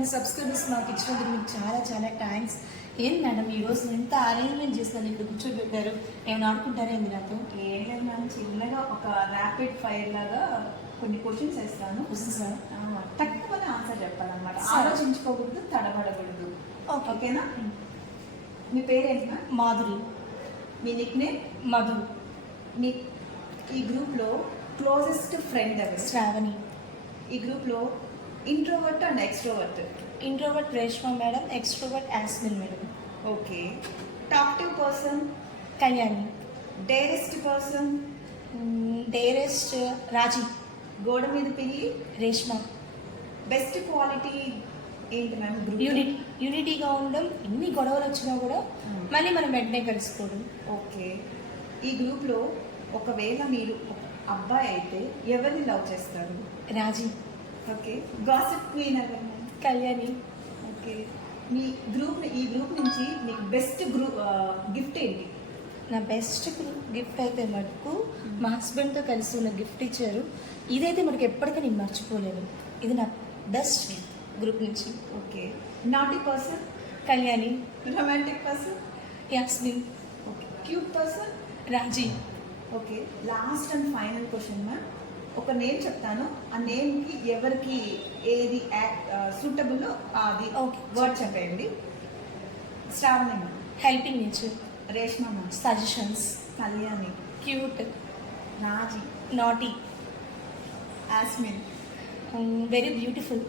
మంది సబ్స్క్రైబర్స్ నాకు ఇచ్చినందుకు మీకు చాలా చాలా థ్యాంక్స్. ఏం మేడం ఈరోజు ఎంత అరేంజ్మెంట్ చేస్తాను, ఇక్కడ కూర్చోబెట్టారు, ఏమైనా ఆడుకుంటారా ఏంది నాతో? ఏం లేదు మ్యామ్, చిన్నగా ఒక ర్యాపిడ్ ఫైర్ లాగా కొన్ని క్వశ్చన్స్ వేస్తాను. సార్ తక్కువనే ఆన్సర్ చెప్పాలన్నమాట. సరే. ఆలోచించుకోకూడదు, తడబడకూడదు. ఓకేనా? మీ పేరేంటి మ్యామ్? మాధురి. మీ నిక్ నేమ్? మధు. మీ ఈ గ్రూప్లో క్లోజెస్ట్ ఫ్రెండ్ ఎవరు? శ్రావణి. ఈ గ్రూప్లో introvert and extrovert? Introvert Reshma madam, extrovert Yasmin madam. Okay. Talkative person? Kalyani. Dearest person? Dearest Raji. గోడ మీద పిల్లి? రేష్మా. బెస్ట్ క్వాలిటీ ఏంటి మ్యామ్ గ్రూప్? యూనిటీగా ఉండడం, ఎన్ని గొడవలు వచ్చినా కూడా మళ్ళీ మనం వెంటనే కలిసిపోవడం. ఓకే. ఈ గ్రూప్లో ఒకవేళ మీరు ఒక అబ్బాయి అయితే ఎవరిని లవ్ చేస్తారు? రాజీ. ఓకే. గాసిప్ క్వీన్ ఎవరు మ్యామ్? కళ్యాణి. ఓకే. మీ ఈ గ్రూప్ నుంచి మీకు బెస్ట్ గిఫ్ట్ ఏంటి? నా బెస్ట్ గిఫ్ట్ అయితే మటుకు మా హస్బెండ్తో కలిసి ఉన్న గిఫ్ట్ ఇచ్చారు. ఇదైతే మనకి ఎప్పటికీ నేను మర్చిపోలేను. ఇది నా బెస్ట్ గ్రూప్ నుంచి. Okay. Naughty person? Kalyani. Romantic person? Yasmin. Okay. Cute person? Raji. Okay. Last and final question ma'am. ఒక నేమ్ చెప్తాను, ఆ నేమ్కి ఎవరికి ఏది సూటబుల్లో అది ఓకే వర్డ్ చెప్పేయండి. Shravani ma'am. Helping nature. Reshma ma'am. Suggestions. Kalyani. Cute. Raji. Naughty. Yasmin. Very beautiful.